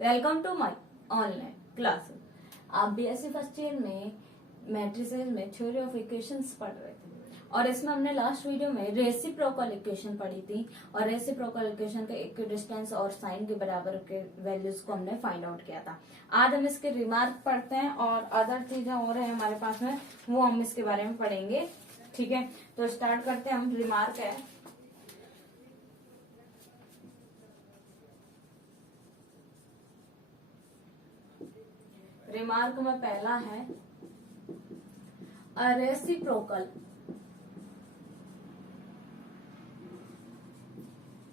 Welcome to my online class. आप BSc first year में matrices में थ्योरी ऑफ इक्वेशंस पढ़ रहे थे और इसमें हमने लास्ट वीडियो में रेसिप्रोकल इक्वेशन पढ़ी थी और रेसिप्रोकल इक्वेशन के इक्विडिस्टेंस और साइन के बराबर के वैल्यूज को हमने फाइंड आउट किया था। आज हम इसके रिमार्क पढ़ते हैं और अदर चीजें और है हमारे पास में, वो हम इसके बारे में पढ़ेंगे। ठीक है, तो स्टार्ट करते हैं हम। रिमार्क है, रिमार्क में पहला है अ reciprocal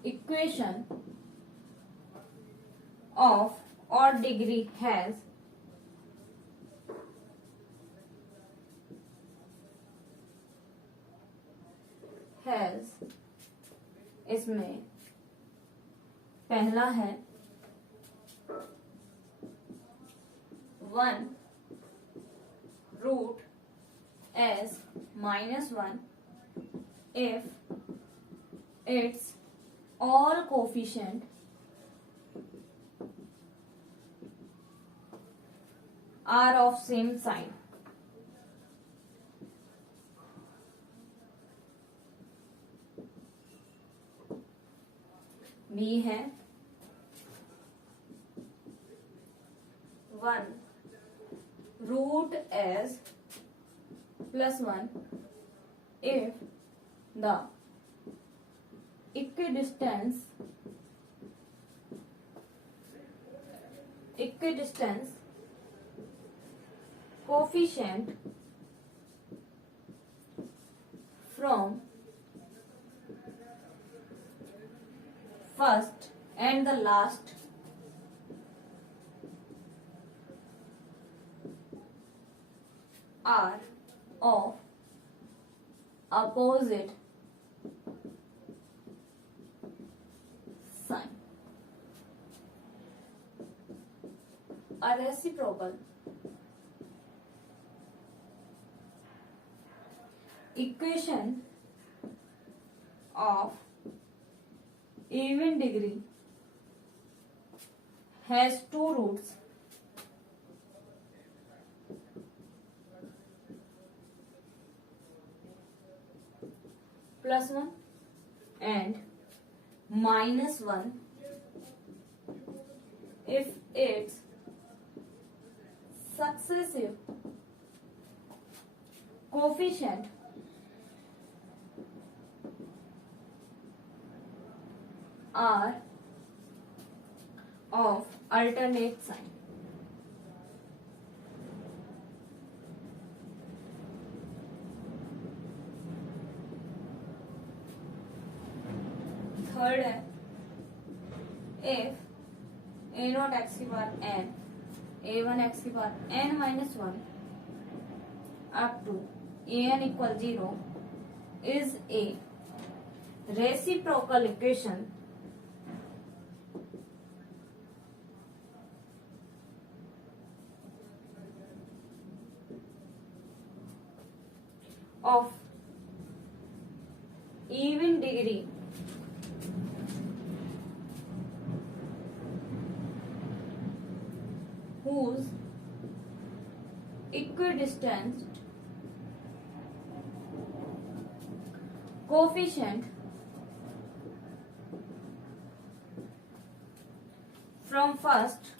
equation of odd degree has इसमें पहला है 1 root s minus 1 if its all coefficient are of same sign। B है 1 root s plus 1 if the equidistance coefficient from first and the last are of opposite sign। A reciprocal equation of even degree has two roots plus 1 and minus 1 if its successive coefficient are of alternate sign। Third है if a not x की power n a1 x की power n minus 1 up to an equal 0 is a reciprocal equation of even degree whose equidistant coefficient from first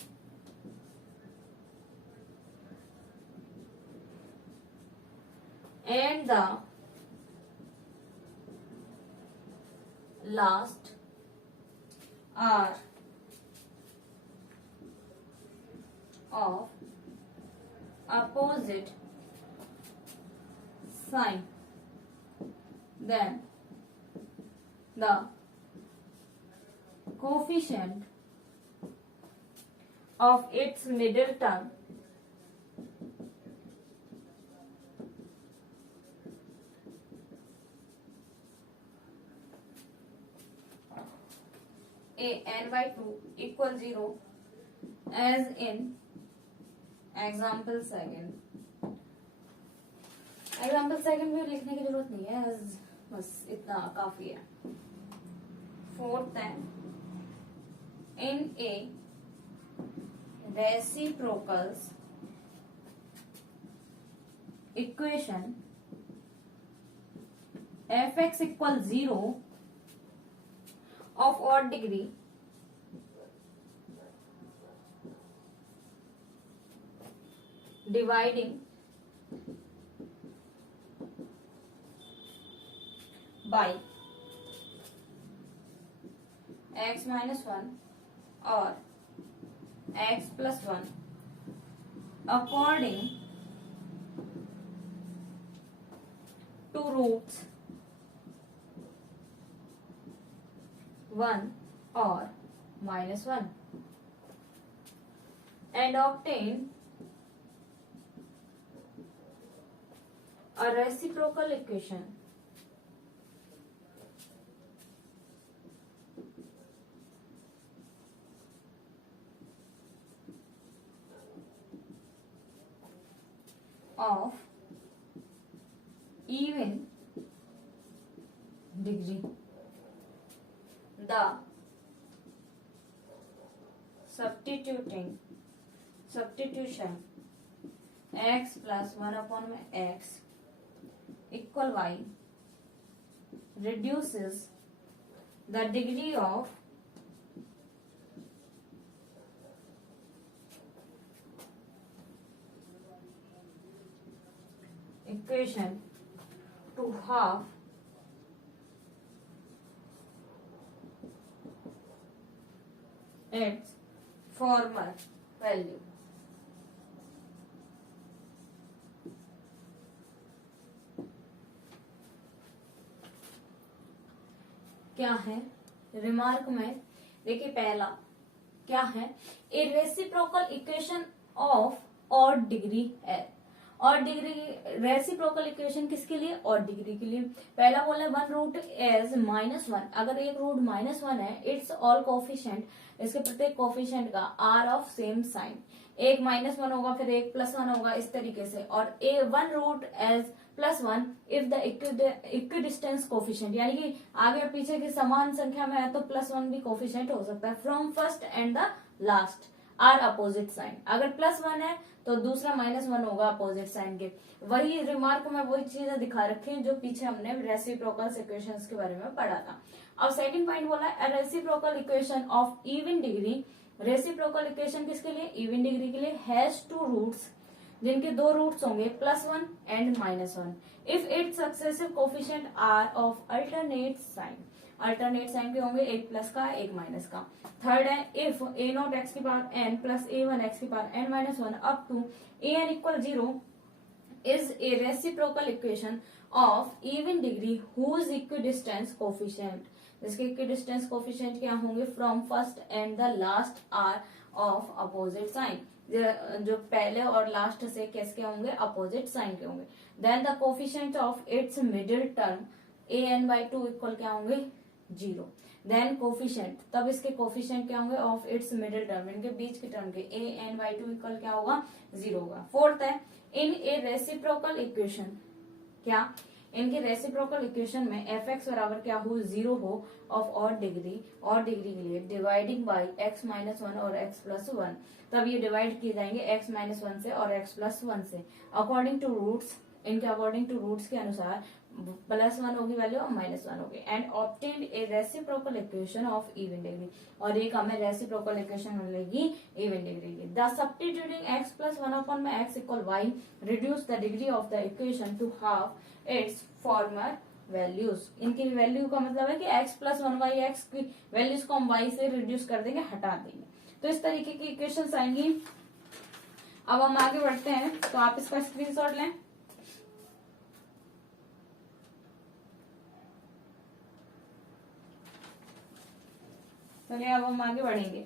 and the last are of opposite sign, then the coefficient of its middle term a n by 2 equal 0 as in example second में लिखने की जरूरत नहीं है, बस इतना काफी है। फोर्थ है in a reciprocals equation fx equal 0 of odd degree dividing by x minus 1 or x plus 1 according to roots 1 or minus 1 and obtain a reciprocal equation of even degree. The substitution x plus 1 upon x equal y reduces the degree of equation to half its former value. क्या है remark में? देखिए पहला क्या है, a reciprocal equation of odd degree है। और degree reciprocal equation किसके लिए? ऑड डिग्री के लिए। पहला बोला वन रूट एज -1, अगर एक रूट -1 है, इट्स ऑल कोफिशिएंट, इसके प्रत्येक कोफिशिएंट का आर ऑफ सेम साइन, एक -1 होगा फिर एक +1 होगा, इस तरीके से। और a one root as +1 if the equidistance coefficient, यानी कि आगे और पीछे की समान संख्या में है तो +1 भी कोफिशिएंट हो सकता है। From first and the last are opposite sign, अगर +1 है तो दूसरा -1 होगा अपोजिट साइन के। वही रिमार्क में वही चीजें दिखा रखी हैं जो पीछे हमने रेसिप्रोकल इक्वेशंस के बारे में पढ़ा था। अब सेकंड पॉइंट बोला है reciprocal equation of even degree. Reciprocal equation किसके लिए? इवन डिग्री के लिए। हैज टू रूट्स, जिनके दो रूट्स होंगे +1 and -1 if its successive coefficient are of alternate sign. Alternate sign के होंगे, एक प्लस का एक माइनस का। थर्ड है इफ a0 x की power n plus a1 x की power n minus 1 up to an equal 0 is a reciprocal equation of even degree whose equidistance coefficient, जिसके इक्विडिस्टेंस कोफिशिएंट क्या होंगे? From first and the last are of opposite sign, जो पहले और last से किसके होंगे? अपोजिट साइन के होंगे। Then the coefficient of its middle term an/2 equal क्या होंगे? 0। देन कोफिशिएंट, तब इसके कोफिशिएंट क्या होंगे? ऑफ इट्स मिडिल टर्म, इनके बीच के टर्म के an/2 इक्वल क्या होगा? 0 होगा। फोर्थ है इन ए रेसिप्रोकल इक्वेशन, क्या इनके रेसिप्रोकल इक्वेशन में fx बराबर क्या हो? 0 हो of odd degree, odd degree के लिए डिवाइडिंग बाय x -1 और x + 1, तब ये डिवाइड किए जाएंगे x -1 से और x + 1 से अकॉर्डिंग टू रूट्स, इनके अकॉर्डिंग टू रूट्स के अनुसार +1 होगी वैल्यू और -1 होगी। And obtained A reciprocal equation of even degree, और एक हमें रेसिप्रोकल इक्वेशन मिलेगी इवन डिग्री की। The substituting x + 1 upon x equal y reduce the degree of the equation to half it's farmer values. इनकी value का मतलब है कि x + 1y, x की वैल्यूज को हम y से रिड्यूस कर देंगे, हटा देंगे। तो इस तरीके की इक्वेशन आएंगी। अब हम आगे बढ़ते हैं, तो आप इसका स्क्रीनशॉट लें। चलिए अब हम आगे बढ़ेंगे।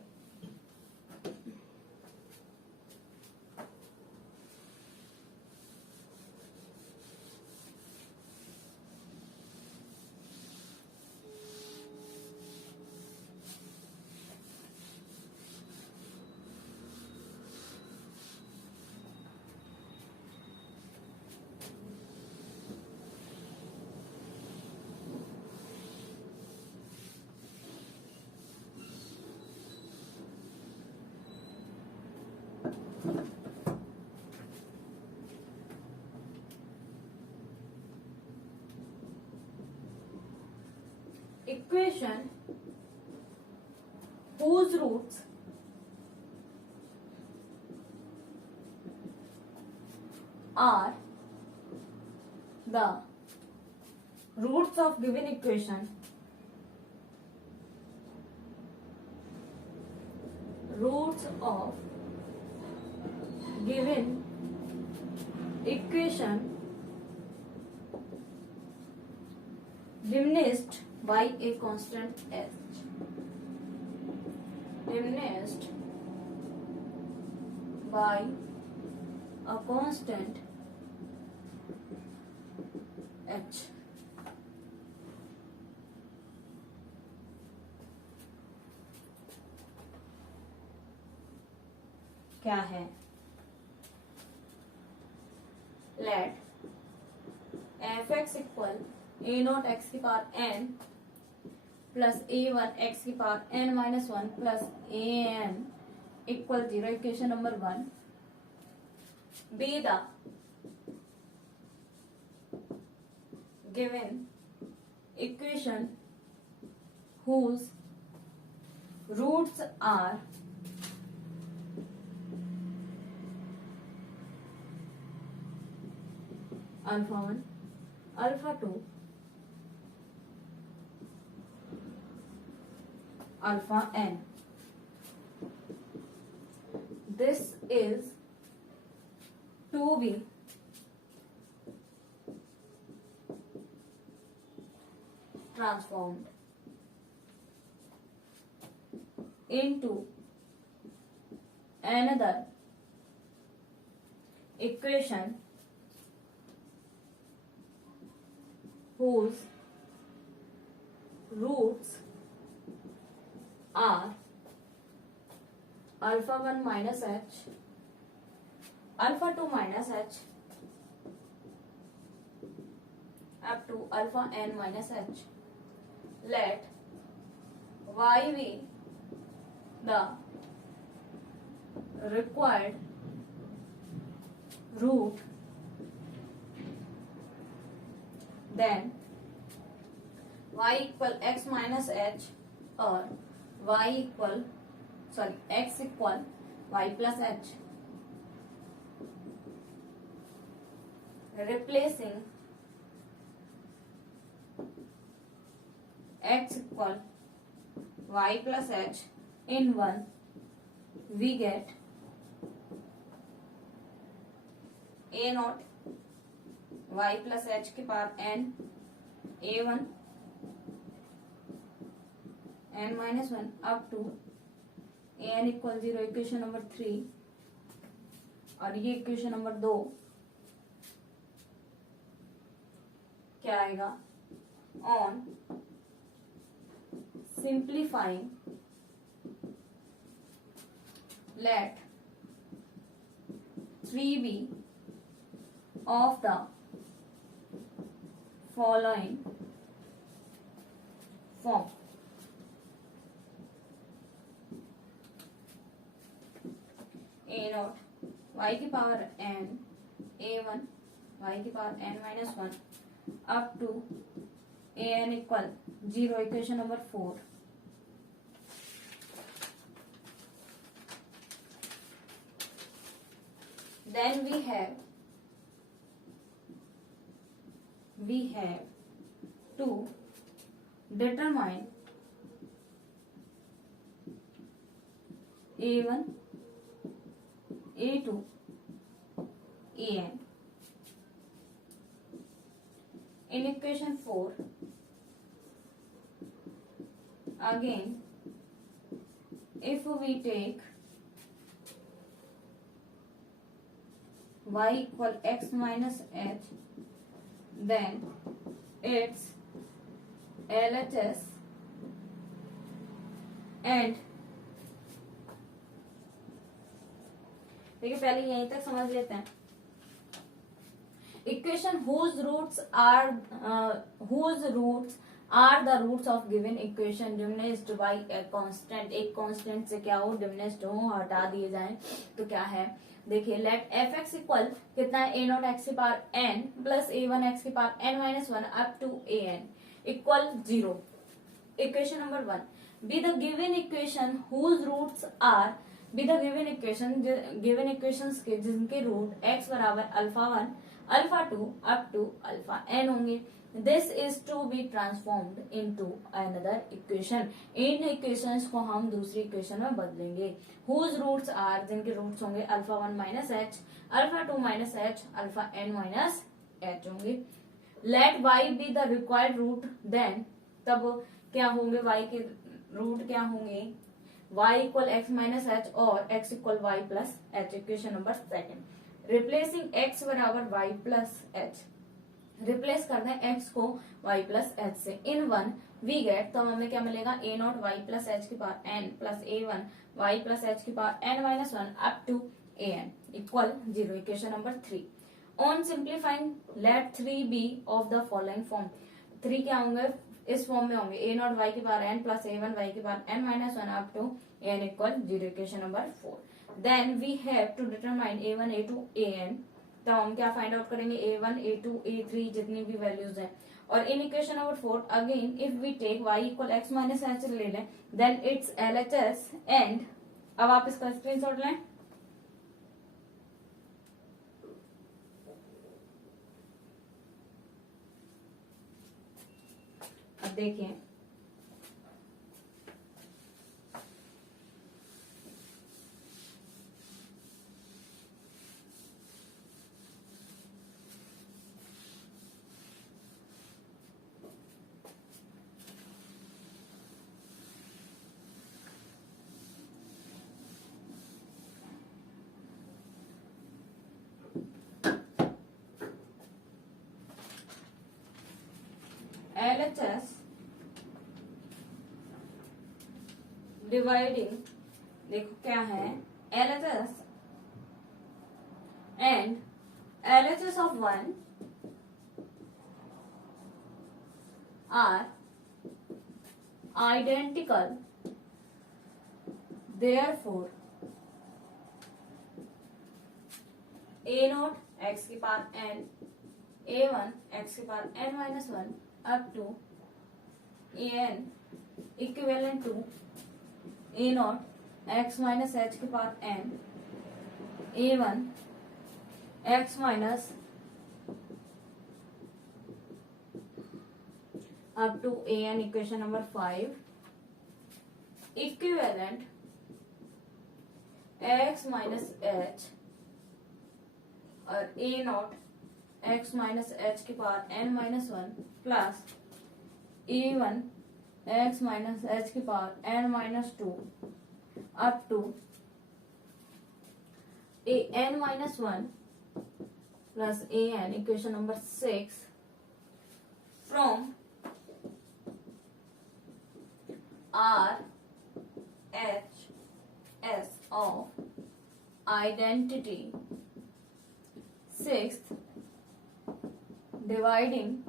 equation whose roots are the roots of given equation, roots of given equation diminished by a constant h, diminished by a constant h. क्या है? Let f x equal a naught x की power n plus a one x की power n minus one plus a n equal 0. Equation number 1 be the given equation whose roots are alpha 1, alpha 2, alpha n. This is to be transformed into another equation whose roots are alpha 1 minus h, alpha 2 minus h up to alpha n minus h. Let y be the required root, then y equal x minus h or x equal y plus h, replacing x equal y plus h in 1, we get a naught y plus h की power n, a1 n minus 1 up to an equal 0. Equation number 3 और ये equation number 2 क्या आएगा? On simplifying, let 3b of the following form. A naught y की power n, a1 y की power n minus 1 up to an equal 0. Equation number 4. Then we have to determine a1, a2, an. In equation 4, again, if we take y equal x minus h, then its LHS and देखिए पहले यहीं तक समझ लेते हैं. Equation whose roots are the roots of given equation diminished by a constant, एक constant से क्या हो, डिमिनिश्ड हो, हटा दिए जाए तो क्या है, देखिए लेट एफ एक्स इक्वल कितना है, ए नॉट एक्स की power n plus a one x की power n minus one up to a n equal 0। Equation number 1, be the given equation whose roots are, be the given equation, given equations के जिनके root x बराबर alpha 1 alpha 2 up to alpha n होंगे। This is to be transformed into another equation, इन equations को हम दूसरी equation में बदलेंगे। हुज रूट्स आर, जिनके रूट्स होंगे alpha 1 minus h, alpha 2 minus h, alpha n minus h होंगे। Let y be the required root, then तब क्या होंगे, y के रूट क्या होंगे, y equal x minus h और x equal y plus h. Equation number 2, replacing x बराबर y plus h, replace करना है x को y प्लस एच से। इन वन वी गेट, तो हमें क्या मिलेगा, a naught y plus h की power n plus a one y plus h की power n minus one up to a n equal 0। Equation number 3, on simplifying let 3 be of the following form, 3 क्या होंगे, इस form में होंगे, a naught y की power n plus a one y की power n minus one up to n equal 0। Equation number 4, then we have to determine a one a two a n, तो हम क्या find out करेंगे, a one a two a three जितनी भी values हैं। और इन equation number 4 again if we take y equal x minus h ले लें, देन इट्स एलएचएस एंड, अब आप इसका स्क्रीनशॉट लें, अब देखिए LHS डिवाइडिंग, देखो क्या है, LHS and LHS of 1 are identical, therefore a not x की पावर n, a1 x की power n minus one up to an equivalent to a not x minus h की power n, a1 x minus up to an। Equation number 5, equivalent x minus h और a not x minus h की power n minus one plus a1 x minus h की power n minus two up to a n minus one plus a n। Equation number 6, from R H S of identity, 6th dividing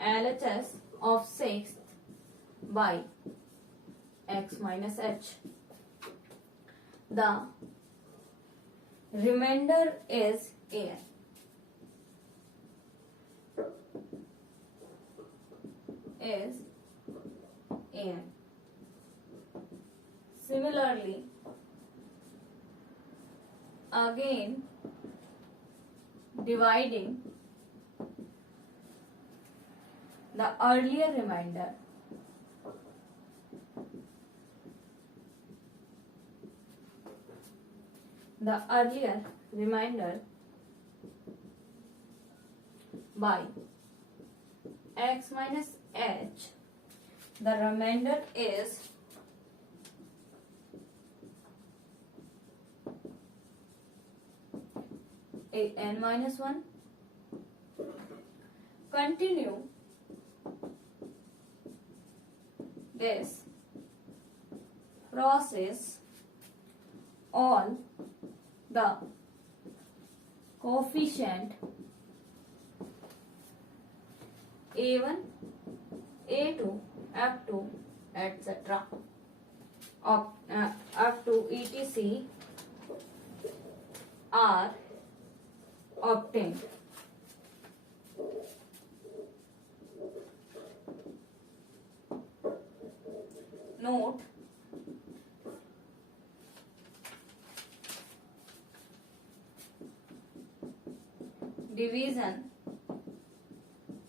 LHS of 6th by x minus h, the remainder is a n। is an। Similarly, again dividing the earlier remainder by x minus h, the remainder is a n minus 1। Continue this process, all the coefficient A1 A2 up to etc. Up to etc are obtained. Note, division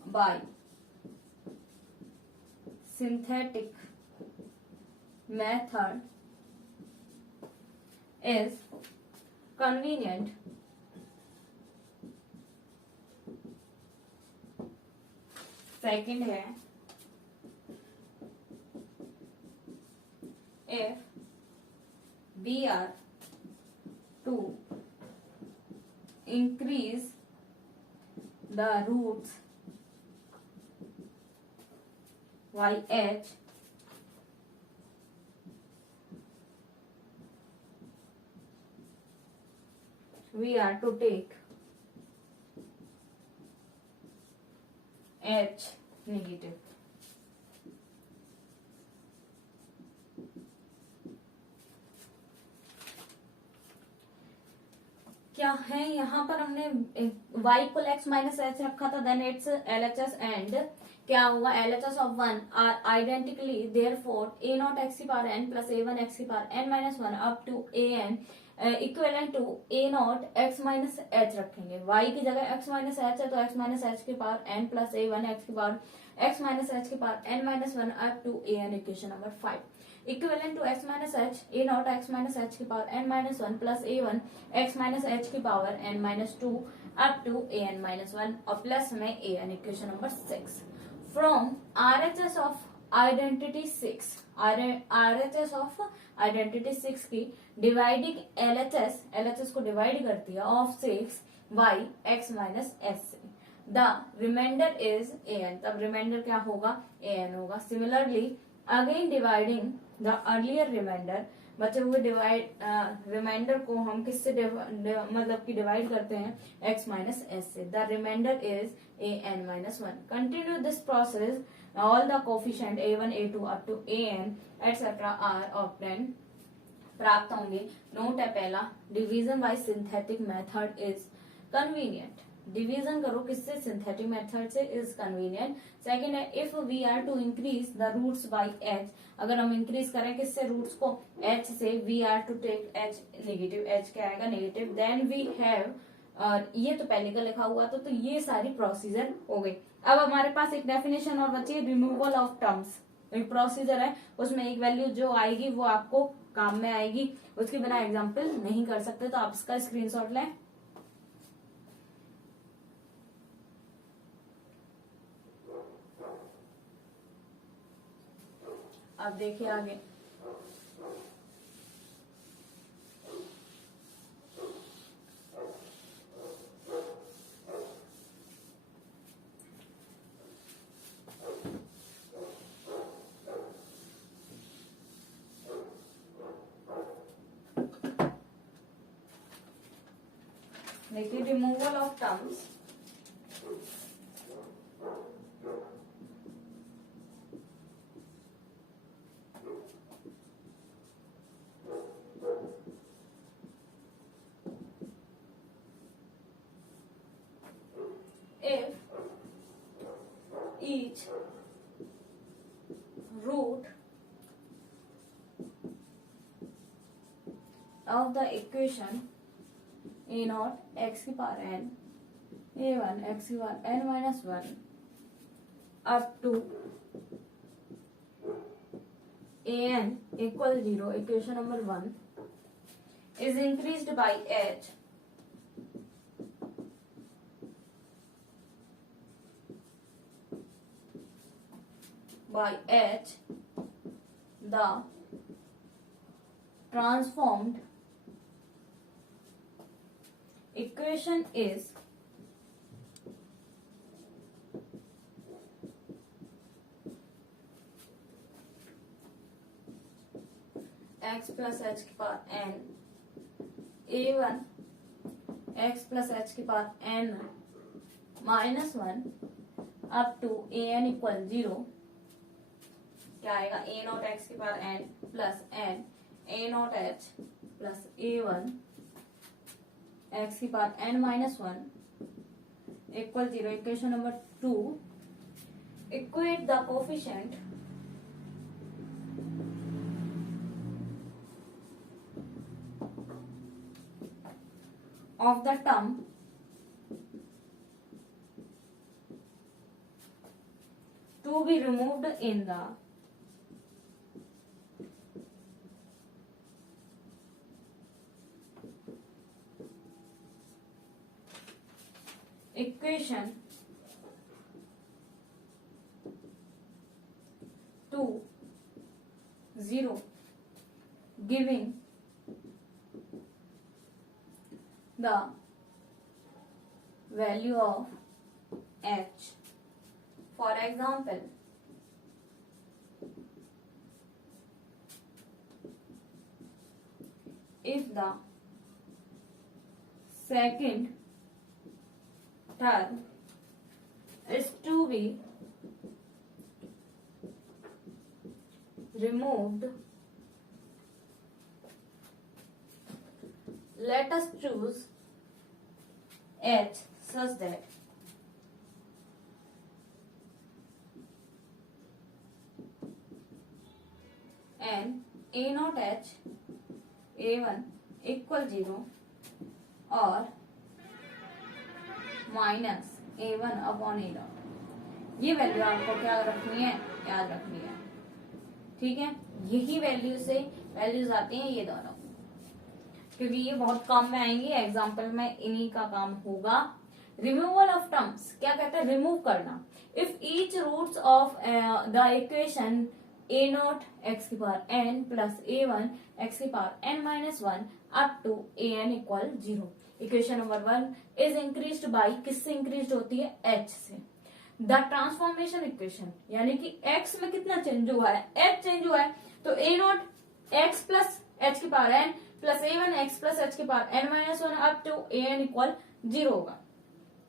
by synthetic method is convenient second है if we are to increase the roots YH we are to take H negative. क्या है यहाँ पर हमने y को x minus H रखा था, then it's LHS and क्या होगा LHS of 1 are identically therefore a not x की power n plus a1 x की power n minus 1 up to an equivalent to a not x minus h रखेंगे। y की जगह x minus H है तो x minus h की power n plus a1 x की power x minus h की power n minus 1 up to an equation number 5 equivalent to x minus h a not x minus h की power n minus 1 plus a1 x minus h की power n minus 2 up to an minus 1 और plus में an equation number 6 from RHS of identity 6 RHS of identity 6 की dividing LHS को divide करती है of 6 y x minus s से the remainder is an, तब remainder क्या होगा an होगा। Similarly again dividing the earlier remainder, बचे हुए रिमाइंडर को हम किससे मतलब कि डिवाइड करते हैं x माइनस एस से, the remainder is an minus 1। Continue this process all the coefficient a1 a2 up to an etc are obtained प्राप्त होंगे। नोट है पहला, division by synthetic method is convenient, division करो किससे synthetic method से is convenient. Second है if we are to increase the roots by h, अगर हम इंक्रीज करें किससे रूट्स को h से, we are to take h negative, h क्या आएगा नेगेटिव, देन वी हैव और ये तो पहले का लिखा हुआ तो ये सारी प्रोसीजर हो गई। अब हमारे पास एक डेफिनेशन और बची है, रिमूवल ऑफ टर्म्स। एक प्रोसीजर है उसमें एक वैल्यू जो आएगी वो आपको काम में आएगी, उसके बिना एग्जाम्पल नहीं कर सकते, तो आप इसका स्क्रीनशॉट लें। अब देखिए आगे, देखिए removal of terms, if each root of the equation a naught x की पावर n a1 x की power n minus 1 up to an equal 0 equation number 1 is increased by h the transformed equation is x plus h की power n a1 x plus h की power n minus 1 up to a n equal 0, क्या आएगा, a naught x की power n plus n a naught h plus a one x की power n minus one equal 0. Equation number 2, equate the coefficient of the term to be removed in the equation to 0, giving the value of h. For example, if the second term is to be removed, let us choose h such that n a naught h a1 equal 0 और minus a1 upon a not. ये value आपको क्या रखनी है, याद रखनी है. ठीक है, यही वैल्यू से वैल्यूज आती हैं ये दोनों, क्योंकि ये बहुत कम में आएंगी. एग्जाम्पल में इन्हीं का काम होगा. रिमूवल ऑफ टर्म्स, क्या कहते हैं, रिमूव करना. If each roots of the equation a naught x की power n plus a one x की power n minus one up to a n equal 0. Equation number 1 is increased by, किससे increase होती है, H से. The transformation equation, यानी कि x में कितना चेंज हुआ है, एच चेंज हुआ है, तो a naught x plus h की power n plus a one x plus h की power n minus one up to a n equal 0 होगा.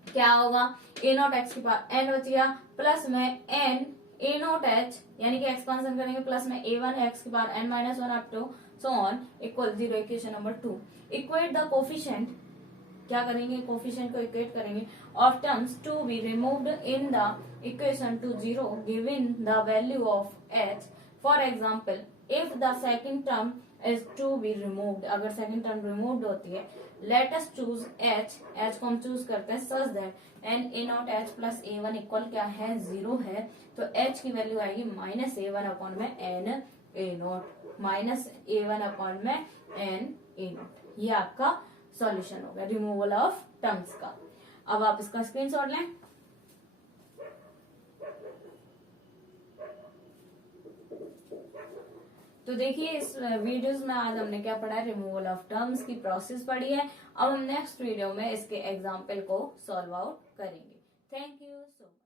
क्या होगा, ए नॉट एक्स की पावर एन बच गया प्लस में एन ए नॉट एच, यानी कि एक्सपांशन करेंगे प्लस में ए वन एक्स की power n minus one up to so on equal 0. Equation number 2, equate the coefficient, क्या करेंगे, कोफिशिएंट को इक्वेट करेंगे of terms to be removed in the equation to 0 given the value of h. For example, if the second term is to be removed, अगर second term removed होती है, let us choose h को हम choose करते हैं such that n a naught h plus a one equal क्या है, 0 है. तो h की वैल्यू आएगी माइनस ए वन अपॉन में n a naught, minus a one upon में एन ए नॉट. ये आपका सॉल्यूशन होगा रिमूवल ऑफ टर्म्स का. अब आप इसका स्क्रीनशॉट लें. तो देखिए, इस वीडियोस में आज हमने क्या पढ़ा है, रिमूवल ऑफ टर्म्स की प्रोसेस पढ़ी है. अब हम नेक्स्ट वीडियो में इसके एग्जाम्पल को सॉल्व आउट करेंगे. Thank you so much.